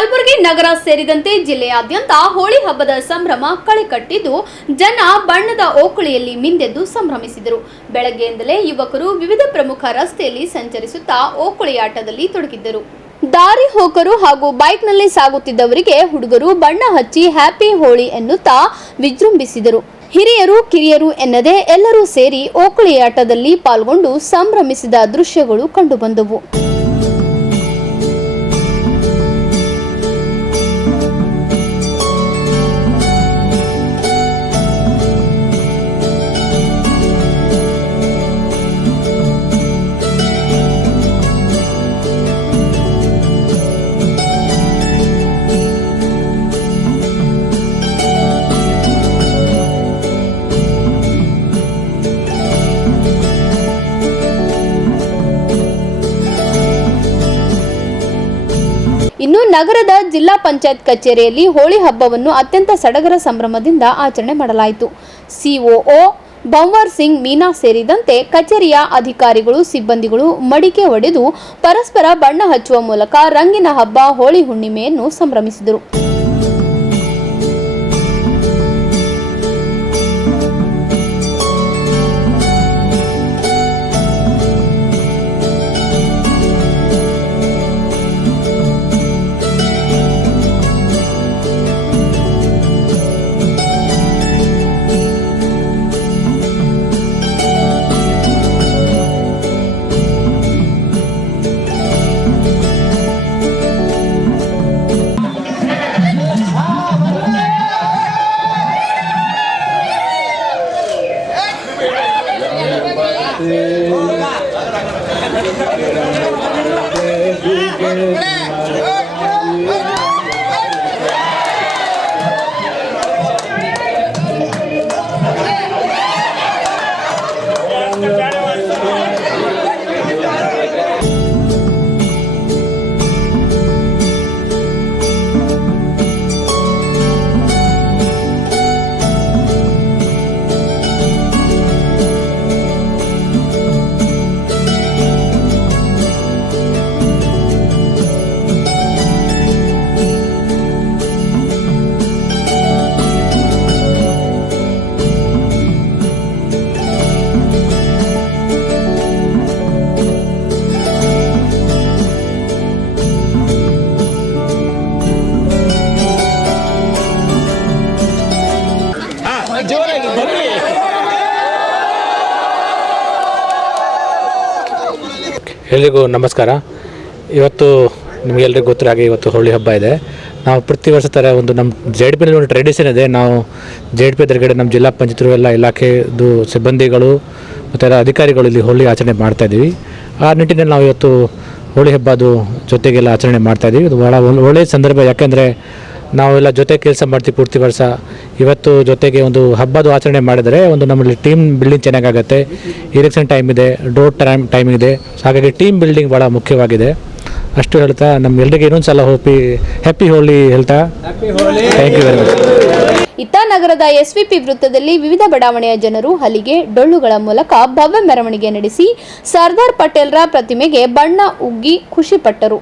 ಕಲಬುರಗಿ ನಗರ ಸೇರಿದಂತೆ ಜಿಲ್ಲೆಯಾದ್ಯಂತ ಹೋಳಿ ಹಬ್ಬದ ಸಂಭ್ರಮ ಕಳೆಕಟ್ಟಿದ್ದು ಜನ ಬಣ್ಣದ ಓಕುಳಿಯಲ್ಲಿ ಮಿಂದೆದ್ದು ಸಂಭ್ರಮಿಸಿದರು. ಬೆಳಗ್ಗೆಯಿಂದಲೇ ಯುವಕರು ವಿವಿಧ ಪ್ರಮುಖ ರಸ್ತೆಯಲ್ಲಿ ಸಂಚರಿಸುತ್ತಾ ಓಕುಳಿಯಾಟದಲ್ಲಿ ತೊಡಗಿದ್ದರು. ದಾರಿ ಹೋಕರು ಹಾಗೂ ಬೈಕ್ನಲ್ಲಿ ಸಾಗುತ್ತಿದ್ದವರಿಗೆ ಹುಡುಗರು ಬಣ್ಣ ಹಚ್ಚಿ ಹ್ಯಾಪಿ ಹೋಳಿ ಎನ್ನುತ್ತಾ ವಿಜೃಂಭಿಸಿದರು. ಹಿರಿಯರು ಕಿರಿಯರು ಎನ್ನದೇ ಎಲ್ಲರೂ ಸೇರಿ ಓಕುಳಿಯಾಟದಲ್ಲಿ ಪಾಲ್ಗೊಂಡು ಸಂಭ್ರಮಿಸಿದ ದೃಶ್ಯಗಳು ಕಂಡುಬಂದವು. ಇನ್ನು ನಗರದ ಜಿಲ್ಲಾ ಪಂಚಾಯತ್ ಕಚೇರಿಯಲ್ಲಿ ಹೋಳಿ ಹಬ್ಬವನ್ನು ಅತ್ಯಂತ ಸಡಗರ ಸಂಭ್ರಮದಿಂದ ಆಚರಣೆ ಮಾಡಲಾಯಿತು. ಸಿಒಒ ಬಂವರ್ ಸಿಂಗ್ ಮೀನಾ ಸೇರಿದಂತೆ ಕಚೇರಿಯ ಅಧಿಕಾರಿಗಳು ಸಿಬ್ಬಂದಿಗಳು ಮಡಿಕೆ ಒಡೆದು ಪರಸ್ಪರ ಬಣ್ಣ ಹಚ್ಚುವ ಮೂಲಕ ರಂಗಿನ ಹಬ್ಬ ಹೋಳಿ ಹುಣ್ಣಿಮೆಯನ್ನು ಸಂಭ್ರಮಿಸಿದರು. ಎಲ್ರಿಗೂ ನಮಸ್ಕಾರ. ಇವತ್ತು ನಿಮಗೆಲ್ಲರಿಗೂ ಗೊತ್ತಿರೋ ಹಾಗೆ ಇವತ್ತು ಹೋಳಿ ಹಬ್ಬ ಇದೆ. ನಾವು ಪ್ರತಿ ವರ್ಷ ಥರ ಒಂದು ನಮ್ಮ JDP ಒಂದು ಟ್ರೆಡಿಷನ್ ಇದೆ. ನಾವು JDP ಎದುರುಗಡೆ ನಮ್ಮ ಜಿಲ್ಲಾ ಪಂಚಾಯತ್ ಎಲ್ಲ ಇಲಾಖೆದು ಸಿಬ್ಬಂದಿಗಳು ಮತ್ತು ಅಧಿಕಾರಿಗಳು ಇಲ್ಲಿ ಹೋಳಿ ಆಚರಣೆ ಮಾಡ್ತಾಯಿದ್ದೀವಿ. ಆ ನಿಟ್ಟಿನಲ್ಲಿ ನಾವು ಇವತ್ತು ಹೋಳಿ ಹಬ್ಬದು ಜೊತೆಗೆಲ್ಲ ಆಚರಣೆ ಮಾಡ್ತಾಯಿದ್ದೀವಿ. ಇದು ಭಾಳ ಒಳ್ಳೆಯ ಸಂದರ್ಭ. ಯಾಕೆಂದರೆ ನಾವೆಲ್ಲ ಜೊತೆ ಕೆಲಸ ಮಾಡ್ತೀವಿ ಪೂರ್ತಿ ವರ್ಷ. ಇವತ್ತು ಜೊತೆಗೆ ಒಂದು ಹಬ್ಬದ ಆಚರಣೆ ಮಾಡಿದರೆ ಒಂದು ನಮ್ಮಲ್ಲಿ ಟೀಮ್ ಬಿಲ್ಡಿಂಗ್ ಚೆನ್ನಾಗಾಗುತ್ತೆ. ಎಲೆಕ್ಷನ್ ಟೈಮ್ ಇದೆ, ಡೋರ್ ಟೈಮ್ ಇದೆ, ಹಾಗಾಗಿ ಟೀಮ್ ಬಿಲ್ಡಿಂಗ್ ಭಾಳ ಮುಖ್ಯವಾಗಿದೆ. ಅಷ್ಟು ಹೇಳ್ತಾ ನಮ್ಮೆಲ್ಲರಿಗೆ ಇನ್ನೊಂದು ಸಲ ಹ್ಯಾಪಿ ಹೋಳಿ ಹೇಳ್ತಾ ಥ್ಯಾಂಕ್ ಯು ವೆರಿ ಮಚ್. ಇತ್ತ ನಗರದ SVP ವೃತ್ತದಲ್ಲಿ ವಿವಿಧ ಬಡಾವಣೆಯ ಜನರು ಹಲಿಗೆ ಡೊಳ್ಳುಗಳ ಮೂಲಕ ಭವ್ಯ ಮೆರವಣಿಗೆ ನಡೆಸಿ ಸರ್ದಾರ್ ಪಟೇಲ್ರ ಪ್ರತಿಮೆಗೆ ಬಣ್ಣ ಉಗ್ಗಿ ಖುಷಿಪಟ್ಟರು.